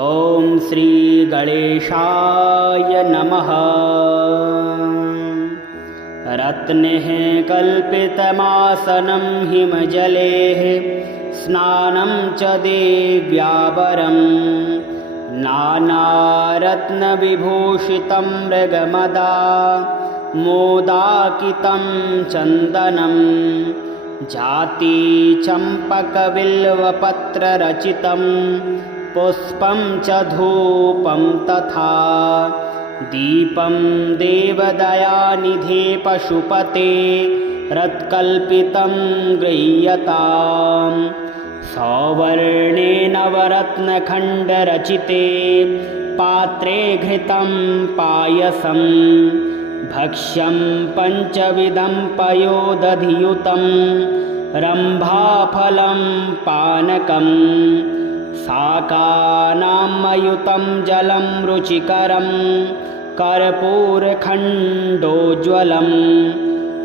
ॐ श्री गणेशाय नमः। रत्नैः कल्पितमासनं हिमजलेः स्नानं च देव्यावरं नानारत्नविभूषितं मृगमदा मोदाकितं चन्दनं जाति चम्पकबिल्वपत्ररचितं पुष्पं च धूपं तथा दीपं देवदयानिधे पशुपते रत्कल्पितं गृह्यताम्। सौवर्णे नवरत्नखण्डरचिते पात्रे घृतं पायसं भक्ष्यं पञ्चविधं पयोदधियुतं रम्भाफलं पानकम् शाकानामयुतं जलं रुचिकरं कर्पूरखण्डोज्ज्वलं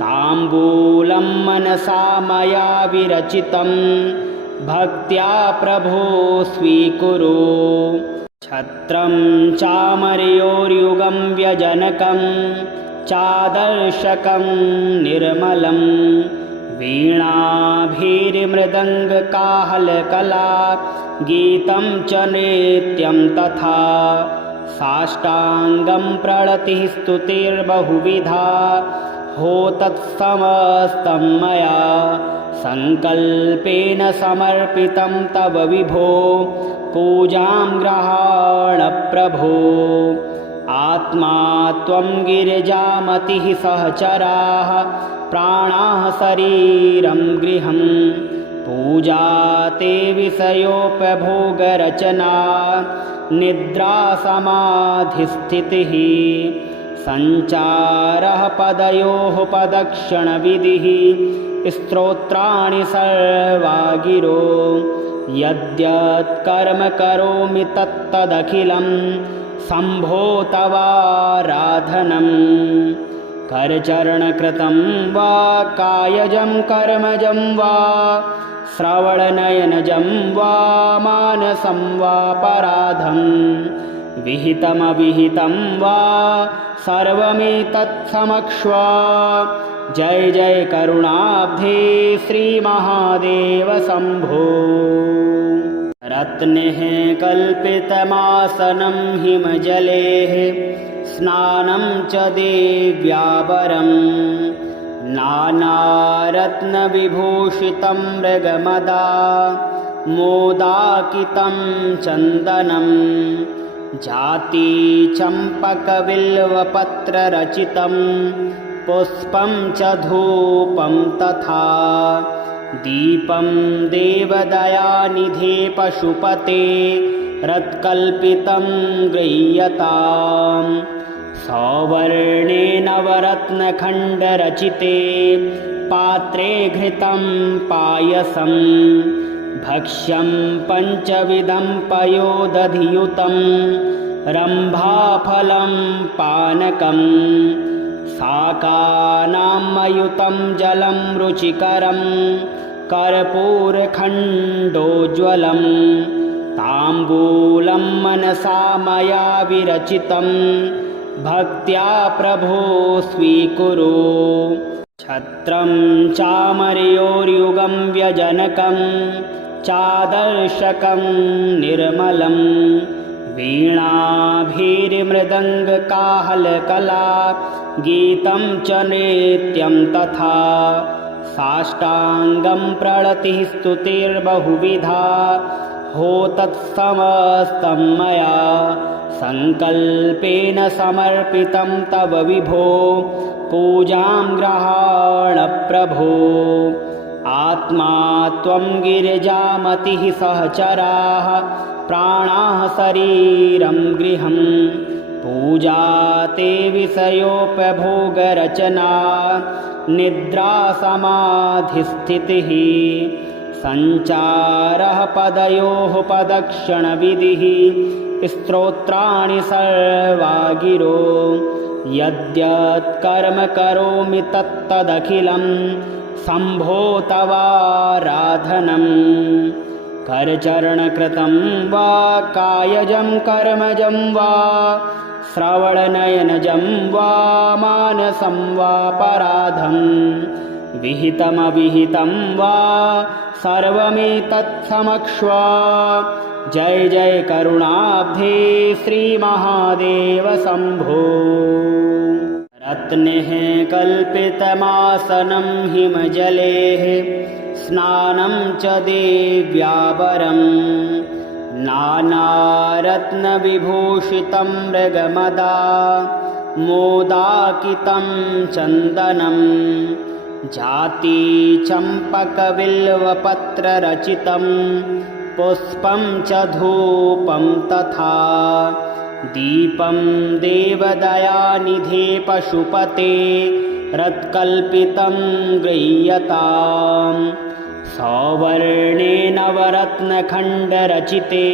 ताम्बूलं मनसा मया विरचितं भक्त्या प्रभो स्वीकुरु। छत्रं चामर्योर्युगं व्यजनकं चादर्शकं निर्मलं वीणाभिर्मृदङ्गकाहलकला गीतं च नृत्यं तथा साष्टाङ्गं प्रणतिः स्तुतिर्बहुविधा हो तत्समस्तं मया सङ्कल्पेन समर्पितं तव विभो पूजां गृहाण प्रभो। आत्मा त्वं गिरिजामतिः सहचराः प्राणाः शरीरं गृहं पूजा ते विषयोपभोगरचना निद्रा समाधिस्थितिः सञ्चारः पदयोः पदक्षणविधिः स्तोत्राणि सर्वा गिरो यद्यत् कर्म करोमि तत्तदखिलं शम्भो तवाराधनम्। करचरणकृतं वा कायजं कर्मजं वा श्रवणनयनजं वा मानसं वा पराधं विहितमविहितं वा सर्वमेतत्समक्ष्व। जय जय करुणाब्धे श्रीमहादेव शम्भो। रत्नैः कल्पितमासनं हिमजलेः स्नानं च देव्यावरं नानारत्नविभूषितं मृगमदा मोदाकितं चन्दनं जाति चम्पकबिल्वपत्ररचितं पुष्पं च धूपं तथा दीपं देवदयानिधे पशुपते रत्कल्पितं गृह्यताम्। सौवर्णे नवरत्नखण्डरचिते पात्रे घृतं पायसं भक्ष्यं पञ्चविधं पयोदधियुतं रम्भाफलं पानकं शाकानामयुतं जलं रुचिकरं कर्पूरखण्डोज्ज्वलं ताम्बूलं मनसा मया विरचितं भक्त्या प्रभो स्वीकुरु। छत्रं चामर्योर्युगं व्यजनकं चादर्शकं निर्मलं वीणाभिर्मृदङ्गकाहलकला गीतं च नृत्यं तथा साष्टाङ्गं प्रणतिः स्तुतिर्बहुविधा हो तत्समस्तं मया सङ्कल्पेन समर्पितं तव विभो पूजां गृहाण प्रभो। आत्मा त्वं गिरिजामतिः सहचराः प्राणाः शरीरं गृहं पूजा ते विषयोपभोगरचना निद्रा समाधिस्थितिः सञ्चारः पदयोः पदक्षणविधिः स्तोत्राणि सर्वा गिरो यद्यत् कर्म करोमि तत्तदखिलं शम्भो तवाराधनम्। करचरणकृतं वा कायजं कर्मजं वा श्रवणनयनजं वा मानसं वा पराधं विहितमविहितं वा सर्वमेतत्समक्ष्व। जय जय करुणाब्धे श्रीमहादेव शम्भो। रत्नैः कल्पितमासनं हिमजलेः स्नानं च देव्यावरं नानारत्नविभूषितं मृगमदा मोदाकितं चन्दनं जातिचम्पकबिल्वपत्ररचितं पुष्पं च धूपं तथा दीपं देवदयानिधे पशुपते रत्कल्पितं गृह्यताम्। सौवर्णेन नवरत्नखण्डरचिते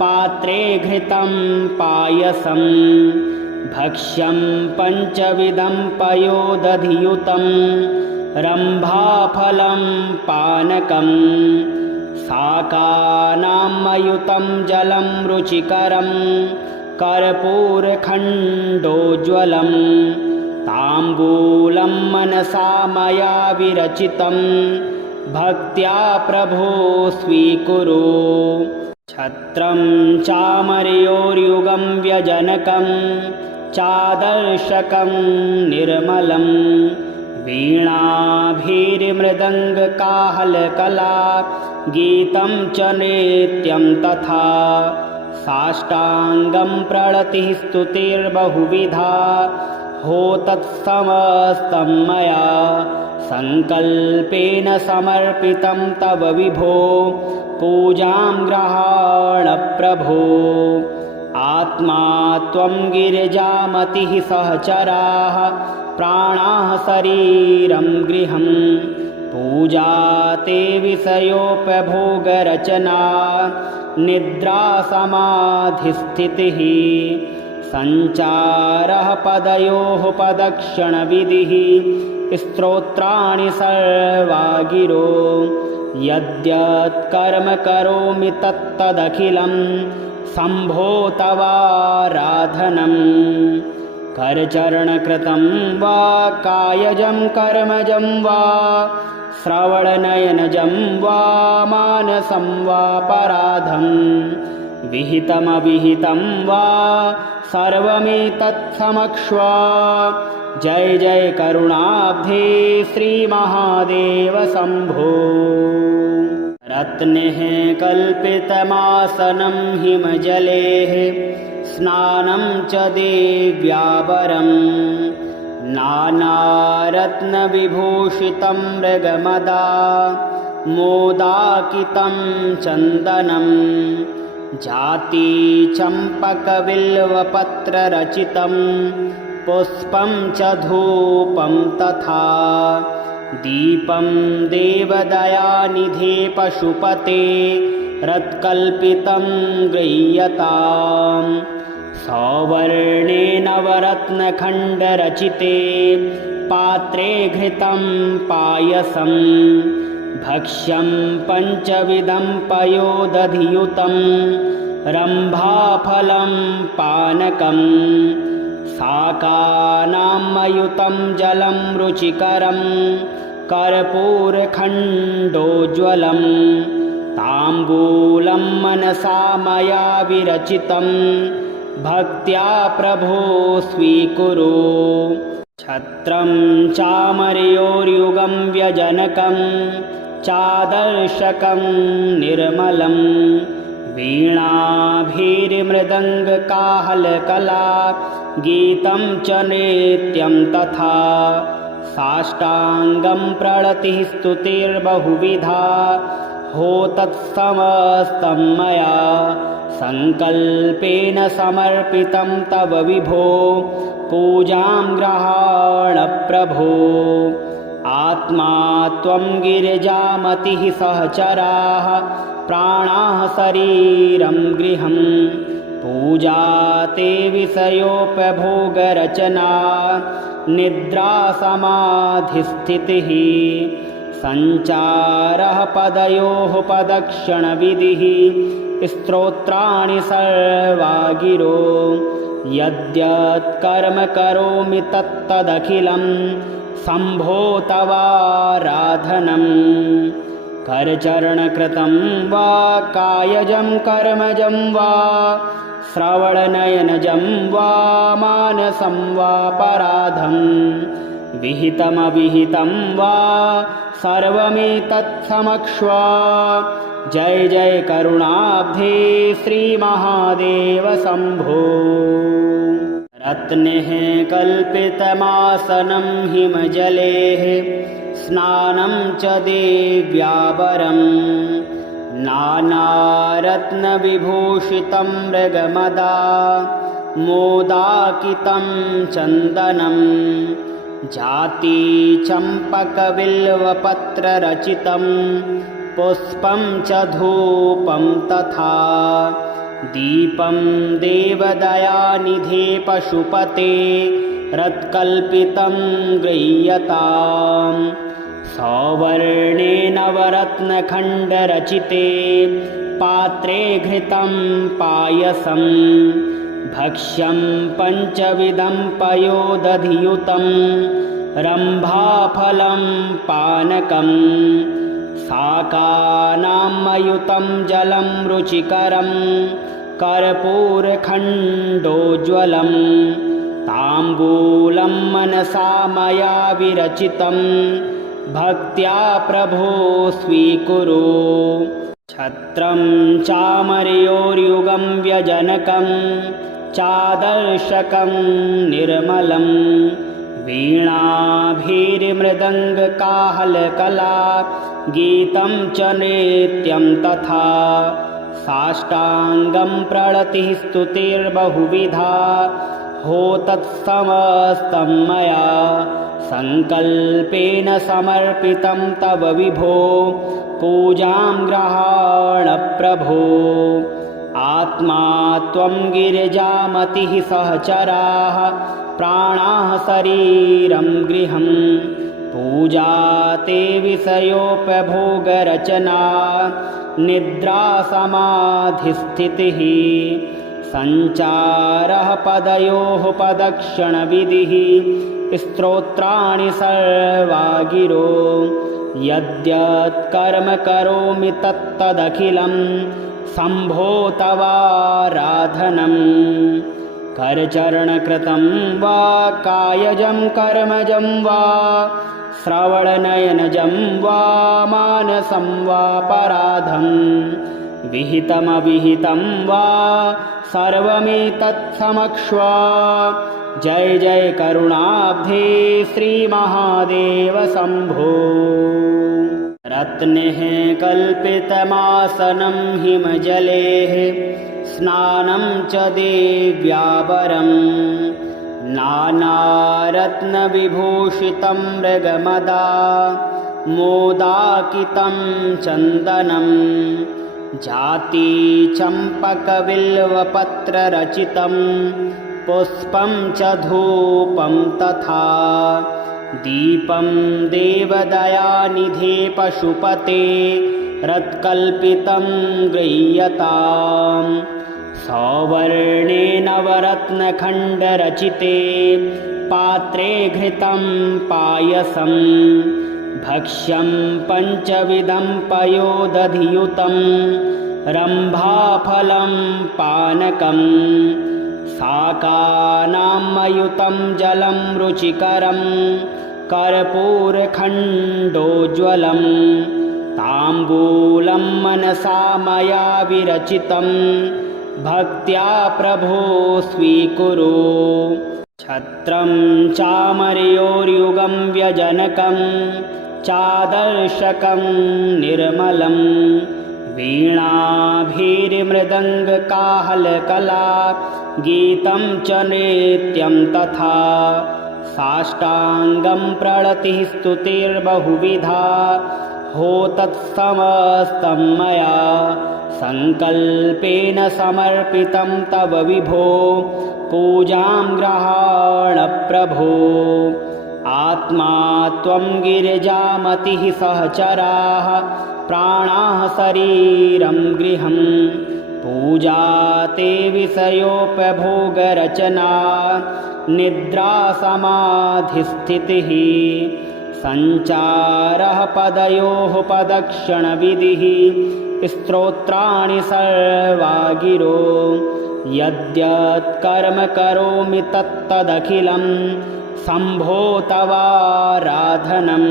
पात्रे घृतं पायसं भक्ष्यं पञ्चविधं पयोदधियुतं रम्भाफलं पानकं शाकानामयुतं जलं रुचिकरं कर्पूरखण्डोज्ज्वलं ताम्बूलं मनसा मया विरचितं भक्त्या प्रभो स्वीकुरु। छत्रं चामर्योर्युगं व्यजनकं चादर्शकं निर्मलं वीणाभिर्मृदङ्गकाहलकला गीतं च नृत्यं तथा साष्टाङ्गं प्रणतिः स्तुतिर्बहुविधा हो तत्समस्तं मया संकल्पेन समर्पितं तव विभो पूजां गृहाण प्रभो। आत्मा त्वं गिरिजामतिः सहचराः प्राणाः शरीरं गृहं पूजा ते विषयोपभोगरचना निद्रा समाधिस्थितिः सञ्चारः पदयोः पदक्षणविधिः स्तोत्राणि सर्वा गिरो यद्यत् कर्म करोमि तत्तदखिलं शम्भो तवाराधनं। करचरणकृतं वा कायजं कर्मजं वा श्रवणनयनजं वा मानसं वा पराधं विहितमविहितं वा सर्वमेतत्समक्ष्व। जय जय करुणाब्धे श्रीमहादेव शम्भो। रत्नैः कल्पितमासनं हिमजलेः स्नानं च देव्यावरं नानारत्नविभूषितं मृगमदा मोदाकितं चन्दनं जातिचम्पकबिल्वपत्ररचितं पुष्पं च धूपं तथा दीपं देवदयानिधे पशुपते रत्कल्पितं गृह्यताम्। सौवर्णेन नवरत्नखण्डरचिते पात्रे घृतं पायसं भक्ष्यं पञ्चविधं पयोदधियुतं रम्भाफलं पानकं शाकानामयुतं जलं रुचिकरं कर्पूरखण्डोज्ज्वलं ताम्बूलं मनसा मया विरचितं भक्त्या प्रभो स्वीकुरु। छत्रं चामर्योर्युगं व्यजनकं चादर्शकं निर्मलं वीणाभिर्मृदङ्गकाहलकला गीतं च नृत्यं तथा साष्टाङ्गं प्रणतिः स्तुतिर्बहुविधा हो तत्समस्तं मया संकल्पेन समर्पितं तव विभो पूजां गृहाण प्रभो। आत्मा त्वं गिरिजामतिः सहचराः प्राणाः शरीरं गृहं पूजा ते विषयोपभोगरचना निद्रा समाधिस्थितिः सञ्चारः पदयोः पदक्षणविधिः स्तोत्राणि सर्वा गिरो यद्यत् कर्म करोमि तत्तदखिलं शम्भो तवाराधनम् करचरणकृतं वा कायजं कर्मजं वा श्रवणनयनजं वा मानसं वा पराधं विहितमविहितं वा सर्वमेतत्समक्ष्वा जय जय करुणाब्धे श्रीमहादेव शम्भो रत्नैः कल्पितमासनं हिमजलेः स्नानं च देव्यावरं नानारत्नविभूषितं मृगमदा मोदाकितं चन्दनं जातिचम्पकबिल्वपत्ररचितं पुष्पं च धूपं तथा दीपं देवदयानिधे पशुपते रत्कल्पितं गृह्यताम् सौवर्णे नवरत्नखण्डरचिते पात्रे घृतं पायसं भक्ष्यं पञ्चविधं पयोदधियुतं रम्भाफलं पानकं शाकानामयुतं जलं रुचिकरं कर्पूरखण्डोज्ज्वलं ताम्बूलं मनसा मया विरचितं भक्त्या प्रभो स्वीकुरु छत्रं चामर्योर्युगं व्यजनकं चादर्शकं निर्मलं वीणाभिर्मृदङ्गकाहलकला गीतं च नृत्यं तथा साष्टाङ्गं प्रणतिः स्तुतिर्बहुविधा हो तत्समस्तं मया संकल्पेन समर्पितं तव विभो पूजां गृहाण प्रभो आत्मा त्वं गिरिजामतिः सहचराः प्राणाः शरीरं गृहं पूजा ते विषयोपभोगरचना निद्रा समाधिस्थितिः सञ्चारः पदयोः पदक्षणविधिः स्तोत्राणि सर्वा गिरो यद्यत् कर्म करोमि तत्तदखिलं शम्भो तवाराधनम् करचरणकृतं वा कायजं कर्मजं वा श्रवणनयनजं वा मानसं वा पराधं विहितमविहितं वा सर्वमेतत्समक्ष्वा जय जय करुणाब्धे श्रीमहादेव शम्भो रत्नैः कल्पितमासनं हिमजलेः स्नानं च देव्यावरं नानारत्नविभूषितं मृगमदा मोदाकितं चन्दनं जातिचम्पकबिल्वपत्ररचितं पुष्पं च धूपं तथा दीपं देवदयानिधे पशुपते रत्कल्पितं गृह्यताम् सौवर्णे नवरत्नखण्डरचिते पात्रे घृतं पायसं भक्ष्यं पञ्चविधं पयोदधियुतं रम्भाफलं पानकं शाकानामयुतं जलं रुचिकरं कर्पूरखण्डोज्ज्वलं ताम्बूलं मनसा मया विरचितं भक्त्या प्रभो स्वीकुरु छत्रं चामर्योर्युगं व्यजनकं चादर्शकं निर्मलं वीणाभिर्मृदङ्गकाहलकला गीतं च नृत्यं तथा साष्टाङ्गं प्रणतिः स्तुतिर्बहुविधा हो तत्समस्तं मया संकल्पेन समर्पितं तव विभो पूजां गृहाण प्रभो आत्मा त्वं गिरिजामतिः सहचराः प्राणाः शरीरं गृहं पूजा ते विषयोपभोगरचना निद्रा समाधिस्थितिः सञ्चारः पदयोः पदक्षणविधिः स्तोत्राणि सर्वा गिरो यद्यत् कर्म करोमि तत्तदखिलं शम्भो तवाराधनम्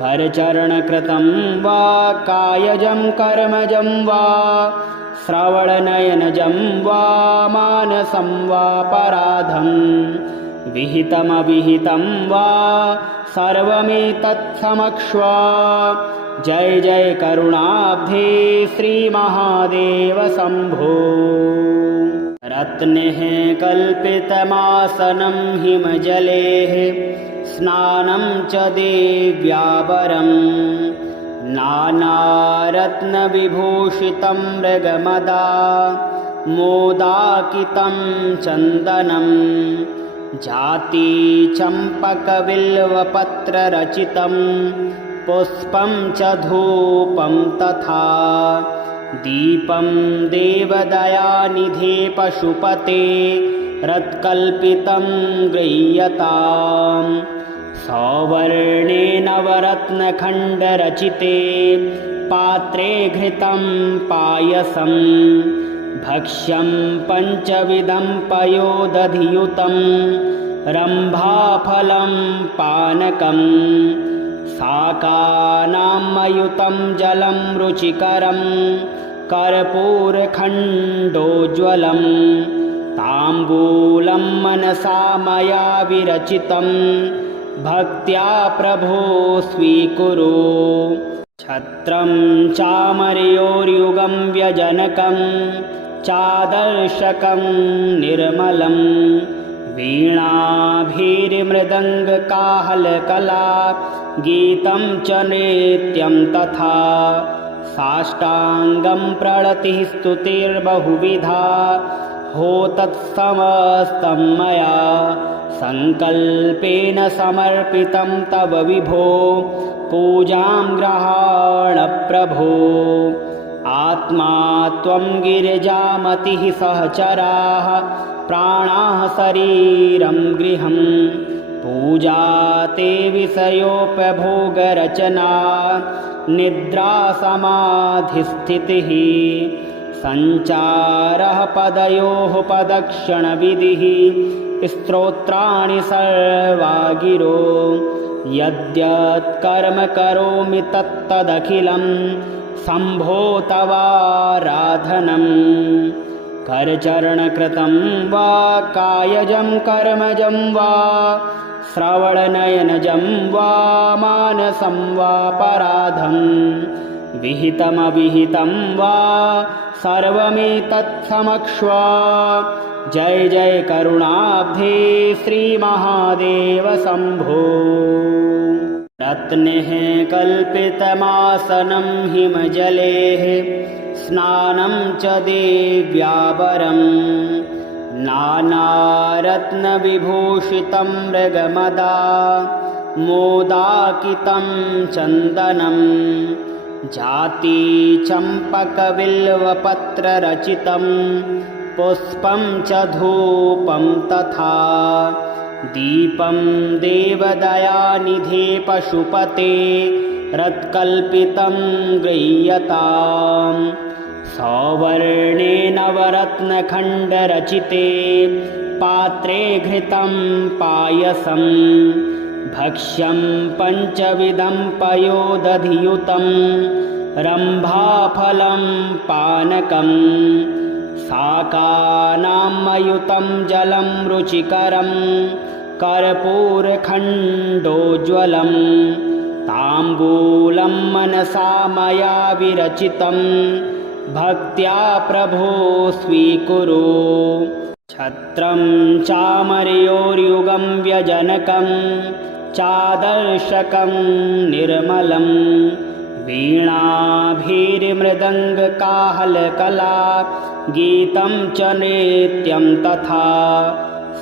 करचरणकृतं वा कायजं कर्मजं वा श्रवणनयनजं वा मानसं वा पराधं विहितमविहितं वा सर्वमेतत्समक्ष्वा जय जय करुणाब्धे श्रीमहादेव शम्भो रत्नैः कल्पितमासनं हिमजलेः स्नानं च देव्यावरं नानारत्नविभूषितं मृगमदा मोदाकितं चन्दनं जाति चम्पकबिल्वपत्ररचितं पुष्पं च धूपं तथा दीपं देवदयानिधे पशुपते रत्कल्पितं गृह्यताम् सौवर्णे नवरत्नखण्डरचिते पात्रे घृतं पायसं भक्ष्यं पञ्चविधं पयोदधियुतं रम्भाफलं पानकं शाकानामयुतं जलं रुचिकरं कर्पूरखण्डोज्ज्वलं ताम्बूलं मनसा मया विरचितं भक्त्या प्रभो स्वीकुरु छत्रं चामर्योर्युगं व्यजनकं चादर्शकं निर्मलं वीणाभिर्मृदङ्गकाहलकला गीतं च नृत्यं तथा साष्टाङ्गं प्रणतिः स्तुतिर्बहुविधा हो तत्समस्तं मया संकल्पेन समर्पितं तव विभो पूजां गृहाण प्रभो आत्मा त्वं गिरिजामतिः सहचराः प्राणाः शरीरं गृहं पूजा ते विषयोपभोगरचना निद्रा समाधिस्थितिः सञ्चारः पदयोः पदक्षणविधिः स्तोत्राणि सर्वा गिरो यद्यत् कर्म करोमि तत्तदखिलं शम्भो तवाराधनम् करचरणकृतं वा कायजं कर्मजं वा श्रवणनयनजं वा मानसं वा पराधं विहितमविहितं वा सर्वमेतत्समक्ष्वा जय जय करुणाब्धे श्रीमहादेव शम्भो रत्नैः कल्पितमासनं हिमजलेः स्नानं च देव्यावरं नानारत्नविभूषितं मृगमदा मोदाकितं चन्दनं जाति चम्पकबिल्वपत्ररचितं पुष्पं च धूपं तथा दीपं देवदयानिधे पशुपते रत्कल्पितं गृह्यताम् सौवर्णे नवरत्नखण्डरचिते पात्रे घृतं पायसं भक्ष्यं पञ्चविधं पयोदधियुतं रम्भाफलं पानकं शाकानामयुतं जलं रुचिकरं कर्पूरखण्डोज्ज्वलं ताम्बूलं मनसा मया विरचितं भक्त्या प्रभो स्वीकुरु छत्रं चामर्योर्युगं व्यजनकं चादर्शकं निर्मलं वीणाभिर्मृदङ्गकाहलकला गीतं च नृत्यं तथा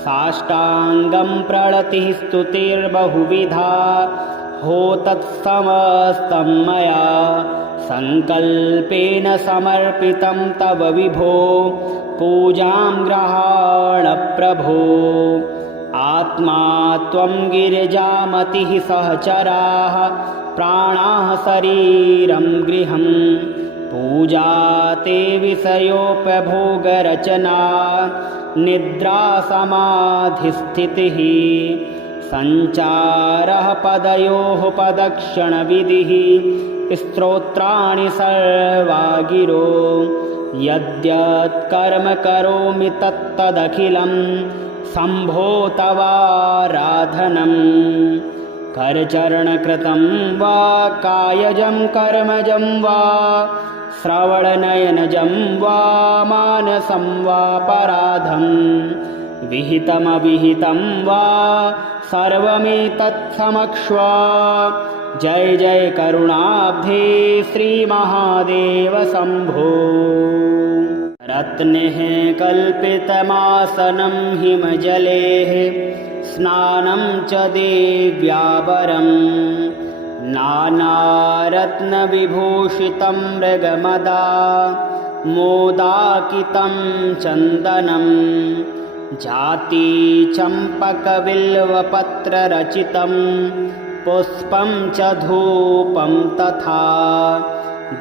साष्टाङ्गं प्रणतिः स्तुतिर्बहुविधा हो तत्समस्तं मया सङ्कल्पेन समर्पितं तव विभो पूजां गृहाण प्रभो। आत्मा त्वं गिरिजामतिः सहचराः प्राणाः शरीरं गृहं पूजा ते विषयोपभोगरचना निद्रा समाधिस्थितिः सञ्चारः पदयोः पदक्षणविधिः स्तोत्राणि सर्वा गिरो यद्यत् कर्म करोमि तत्तदखिलं शम्भो तवाराधनम्। करचरणकृतं वा कायजं कर्मजं वा श्रवणनयनजं वा मानसं वा पराधं विहितमविहितं वा सर्वमेतत्समक्ष्व। जय जय करुणाब्धे श्रीमहादेव शम्भो। रत्नैः कल्पितमासनं हिमजलेः स्नानं च देव्यावरं नानारत्नविभूषितं मृगमदा मोदाकितं चन्दनं जाति चम्पकबिल्वपत्ररचितं पुष्पं च धूपं तथा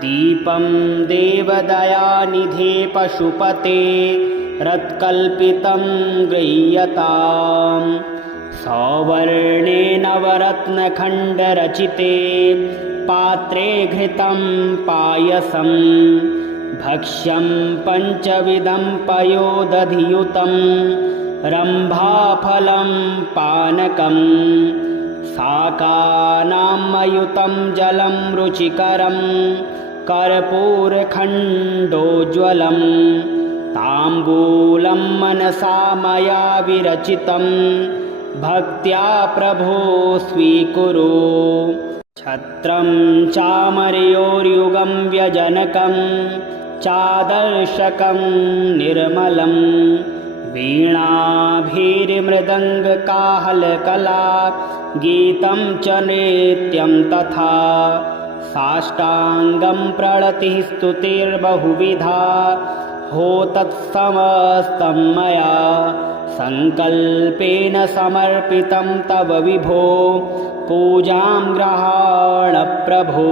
दीपं देवदयानिधे पशुपते रत्कल्पितं गृह्यताम्। सौवर्णेन नवरत्नखण्डरचिते पात्रे घृतं पायसं भक्ष्यं पञ्चविधं पयोदधियुतं रम्भाफलं पानकं शाकानामयुतं जलं रुचिकरं कर्पूरखण्डोज्ज्वलं ताम्बूलं मनसा मया विरचितं भक्त्या प्रभो स्वीकुरु। छत्रं चामर्योर्युगं व्यजनकं चादर्शकं निर्मलं वीणाभिर्मृदङ्गकाहलकला गीतं च नृत्यं तथा साष्टाङ्गं प्रणतिः स्तुतिर्बहुविधा हो तत्समस्तं मया सङ्कल्पेन समर्पितं तव विभो पूजां गृहाण प्रभो।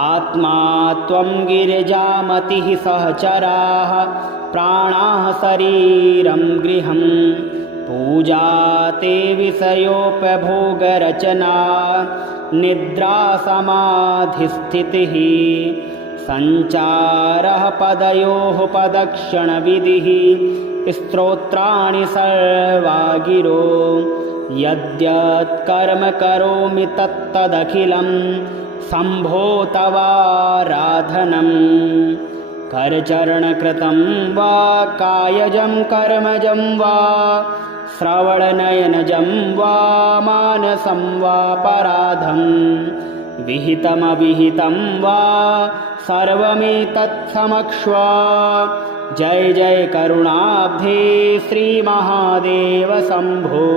आत्मा त्वं गिरिजामतिः सहचराः प्राणाः शरीरं गृहं पूजा ते विषयोपभोगरचना निद्रा समाधिस्थितिः सञ्चारः पदयोः पदक्षणविधिः स्तोत्राणि सर्वा गिरो यद्यत् कर्म करोमि तत्तदखिलं शम्भो तवाराधनम्। करचरणकृतं वा कायजं कर्मजं वा श्रवणनयनजं वा मानसं वा पराधं विहितमविहितं वा सर्वमेतत्समक्ष्व। जय जय करुणाब्धे श्रीमहादेव शम्भो।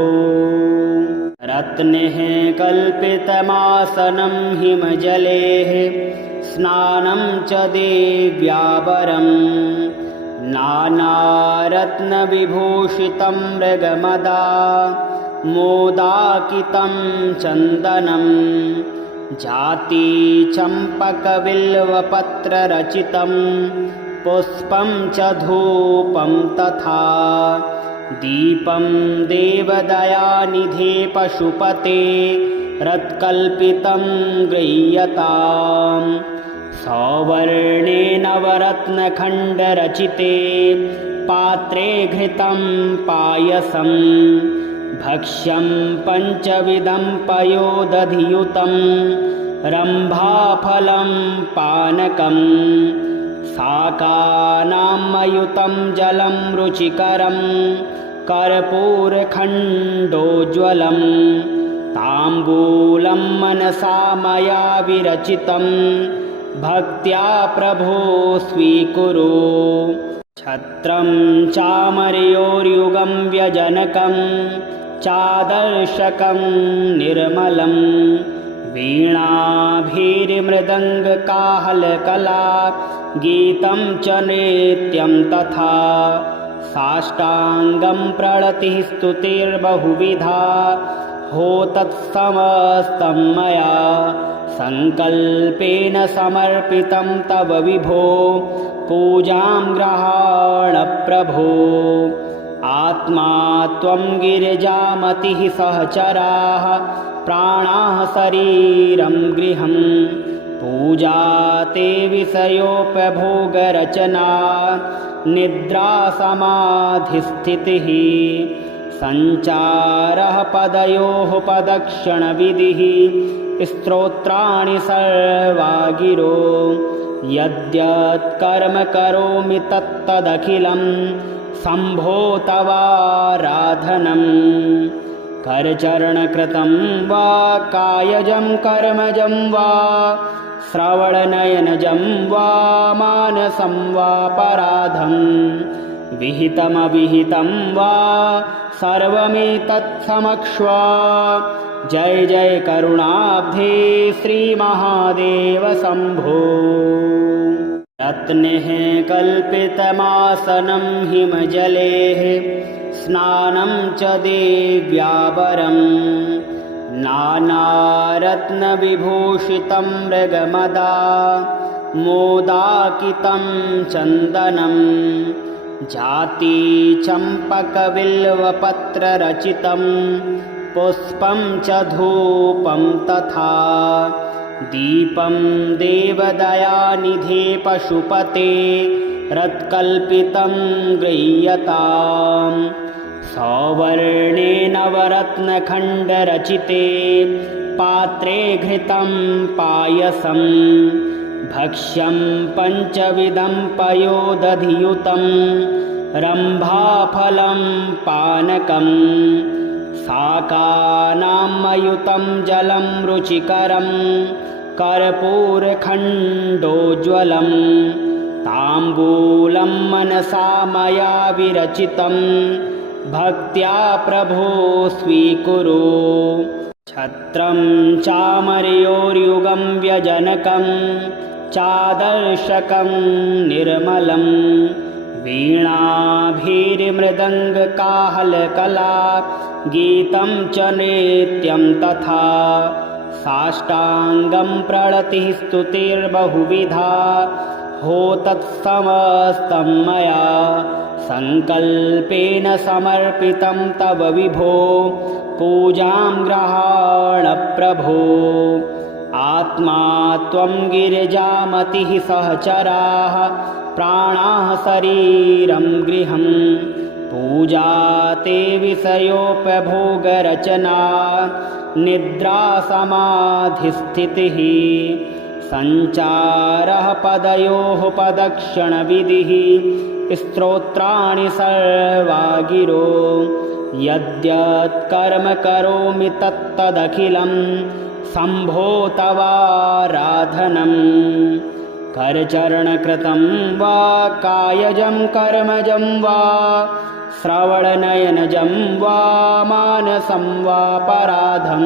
रत्नैः कल्पितमासनं हिमजलेः स्नानं च देव्यावरं नानारत्नविभूषितं मृगमदा मोदाकितं चन्दनं जाति चम्पकबिल्वपत्ररचितं पुष्पं च धूपं तथा दीपं देवदयानिधे पशुपते रत्कल्पितं गृह्यताम्। सौवर्णेन नवरत्नखण्डरचिते पात्रे घृतं पायसं भक्ष्यं पञ्चविधं पयोदधियुतं रम्भाफलं पानकं शाकानामयुतं जलं रुचिकरं कर्पूरखण्डोज्ज्वलं ताम्बूलं मनसा मया विरचितं भक्त्या प्रभो स्वीकुरु। छत्रं चामर्योर्युगं व्यजनकं चादर्शकं निर्मलं वीणाभिर्मृदङ्गकाहलकला गीतं च नृत्यं तथा साष्टाङ्गं प्रणतिः स्तुतिर्बहुविधा हो तत्समस्तं मया संकल्पेन समर्पितं तव विभो पूजां गृहाण प्रभो। आत्मा त्वं गिरिजामतिः सहचराः प्राणाः शरीरं गृहं पूजा ते विषयोपभोगरचना निद्रा समाधिस्थितिः संचारः पदयोः पदक्षणविधिः स्तोत्राणि सर्वा गिरो यद्यत् कर्म करोमि तत्तदखिलं शम्भो तवाराधनं करचरणकृतं वा कायजं कर्मजं वा श्रवणनयनजं वा मानसं वा पराधं विहितमविहितं वा सर्वमेतत्समक्ष्वा जय जय करुणाब्धे श्रीमहादेव शम्भो। रत्नैः कल्पितमासनं हिमजलेः स्नानं च देव्यावरं नानारत्नविभूषितं मृगमदा मोदाकितं चन्दनं जातिचम्पकबिल्वपत्ररचितं पुष्पं च धूपं तथा दीपं देवदयानिधे पशुपते रत्कल्पितं गृह्यताम् सौवर्णेन नवरत्नखण्डरचिते पात्रे घृतं पायसं भक्ष्यं पञ्चविधं पयोदधियुतं रम्भाफलं पानकं शाकानामयुतं जलं रुचिकरं कर्पूरखण्डोज्ज्वलं ताम्बूलं मनसा मया विरचितं भक्त्या प्रभो स्वीकुरु। छत्रं चामर्योर्युगं व्यजनकं चादर्शकं निर्मलं वीणाभिर्मृदङ्गकाहलकला गीतं च नृत्यं तथा साष्टाङ्गं प्रणतिः स्तुतिर्बहुविधा हो तत्समस्तं मया संकल्पेन समर्पितं तव विभो पूजां गृहाण प्रभो। आत्मा त्वं गिरिजामतिः सहचराः प्राणाः शरीरं गृहं पूजा ते विषयोपभोगरचना निद्रा समाधिस्थितिः संचारः पदयोः पदक्षणविधिः स्तोत्राणि सर्वा गिरो यद्यत् कर्म करोमि तत्तदखिलं शम्भो तवाराधनं करचरणकृतं वा कायजं कर्मजं वा श्रवणनयनजं वा मानसं वा पराधं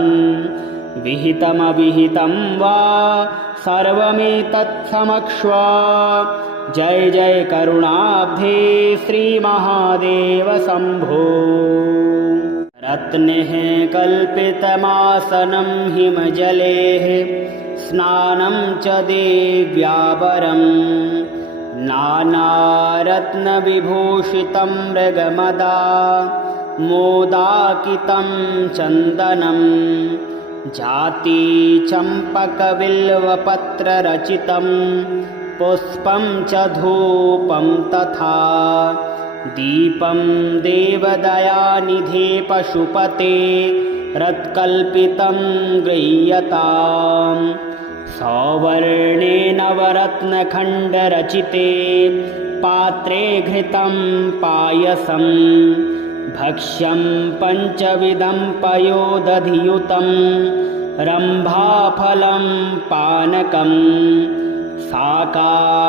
विहितमविहितं वा सर्वमेतत्समक्ष्वा जय जय करुणाब्धे श्रीमहादेव शम्भो। रत्नैः कल्पितमासनं हिमजलेः स्नानं च देव्यावरं नानारत्नविभूषितं मृगमदा मोदाकितं चन्दनं जातिचम्पकबिल्वपत्ररचितं पुष्पं च धूपं तथा दीपं देवदयानिधे पशुपते रत्कल्पितं गृह्यताम् सौवर्णेन नवरत्नखण्डरचिते पात्रे घृतं पायसं भक्ष्यं पञ्चविधं पयोदधियुतं रम्भाफलं पानकं शाकानामयुतं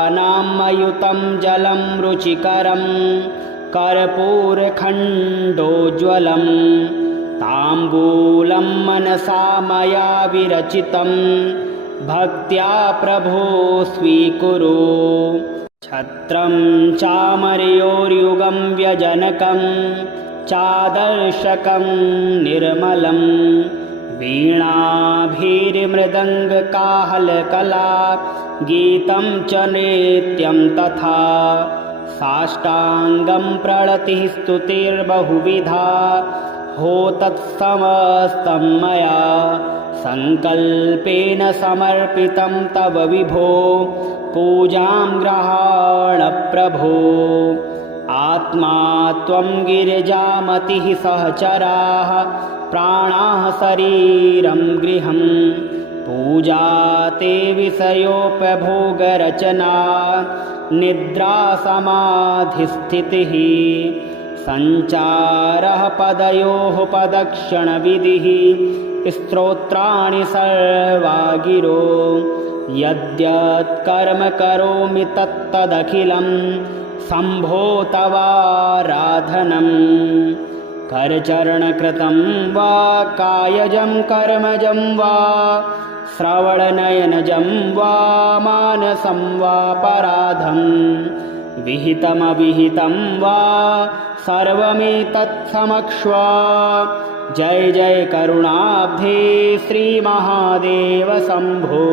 जलं रुचिकरं कर्पूरखण्डोज्ज्वलं ताम्बूलं मनसा मया विरचितं भक्त्या प्रभो स्वीकुरु। छत्रं चामर्योर्युगं व्यजनकं चादर्शकं निर्मलं वीणाभिर्मृदङ्गकाहलकला गीतं च नृत्यं तथा साष्टाङ्गं प्रणतिः स्तुतिर्बहुविधा हो तत्समस्तं मया संकल्पेन समर्पितं तव विभो पूजां गृहाण प्रभो। आत्मा त्वं गिरिजामतिः सहचराः प्राणाः शरीरं गृहं पूजा ते विषयोपभोगरचना निद्रा समाधिस्थितिः सञ्चारः पदयोः पदक्षणविधिः स्तोत्राणि सर्वा गिरो यद्यत् कर्म करोमि तत्तदखिलं शम्भो तवाराधनं। करचरणकृतं वा कायजं कर्मजं वा श्रवणनयनजं वा मानसं वा पराधं विहितमविहितं वा सर्वमेतत्समक्ष्वा। जय जय करुणाब्धे श्री महादेव शंभो।